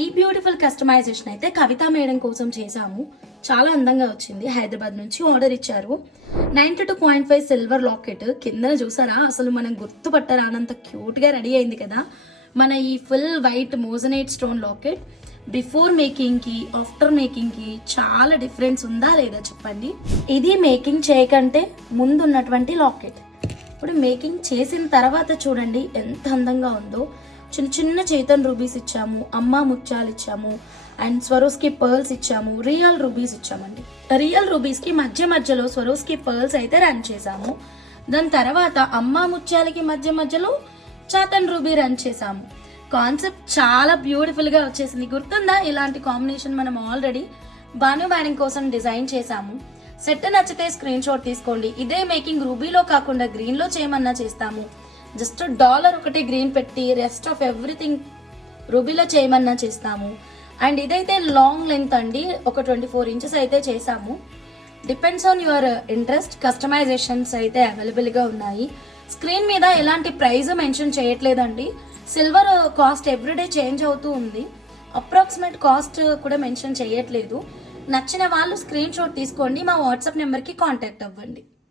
ఈ beautiful customization అయితే కవిత madam కోసం చేశాము. చాలా అందంగా వచ్చింది. హైదరాబాద్ నుంచి ఆర్డర్ ఇచ్చారు. 92.5 సిల్వర్ లాకెట్ కింద చూసారా, అసలు మనం గుర్తుపట్టరానంత క్యూట్ గా రెడీ అయింది కదా. మన ఈ full white moissanite stone locket before making కి ఆఫ్టర్ మేకింగ్ కి చాలా డిఫరెన్స్ ఉందా లేదా చెప్పండి. ఇది మేకింగ్ చేయకంటే ముందు ఉన్నటువంటి లాకెట్. ఇప్పుడు మేకింగ్ చేసిన తర్వాత చూడండి ఎంత అందంగా ఉందో. చిన్న చిన్న చేతన్ రూబీస్ ఇచ్చాము, అమ్మ ముత్యాలు ఇచ్చాము, అండ్ స్వరోస్కి పర్ల్స్ ఇచ్చాము, రియల్ రూబీస్ ఇచ్చామండి. రియల్ రూబీస్ కి మధ్యలో స్వరోస్కి పర్ల్స్ అయితే రన్ చేసాము. దాని తర్వాత అమ్మ ముత్యాలకి మధ్యలో చాతన్ రూబీ రన్ చేసాము. కాన్సెప్ట్ చాలా బ్యూటిఫుల్ గా వచ్చేసింది. గుర్తుందా, ఇలాంటి కాంబినేషన్ మనం ఆల్రెడీ బాను మేడం కోసం డిజైన్ చేసాము. సెట్ నచ్చితే స్క్రీన్ షాట్ తీసుకోండి. ఇదే మేకింగ్ రూబీలో కాకుండా గ్రీన్ లో చేయమన్నా చేస్తాము. జస్ట్ డాలర్ ఒకటి గ్రీన్ పెట్టి రెస్ట్ ఆఫ్ ఎవ్రీథింగ్ రూబీలో చేయమన్నా చేస్తాము. అండ్ ఇదైతే లాంగ్ లెంత్ అండి, ఒక 24 ఇంచెస్ అయితే చేసాము. Depends on your interest. Customisations అయితే అవైలబుల్ గా ఉన్నాయి. స్క్రీన్ మీద ఎలాంటి ప్రైస్ మెన్షన్ చేయట్లేదండి. సిల్వర్ కాస్ట్ ఎవ్రీడే చేంజ్ అవుతూ ఉంది. అప్రాక్సిమేట్ కాస్ట్ కూడా మెన్షన్ చేయట్లేదు. నచ్చిన వాళ్ళు స్క్రీన్ షాట్ తీసుకోండి, మా వాట్సాప్ నెంబర్కి కాంటాక్ట్ అవ్వండి.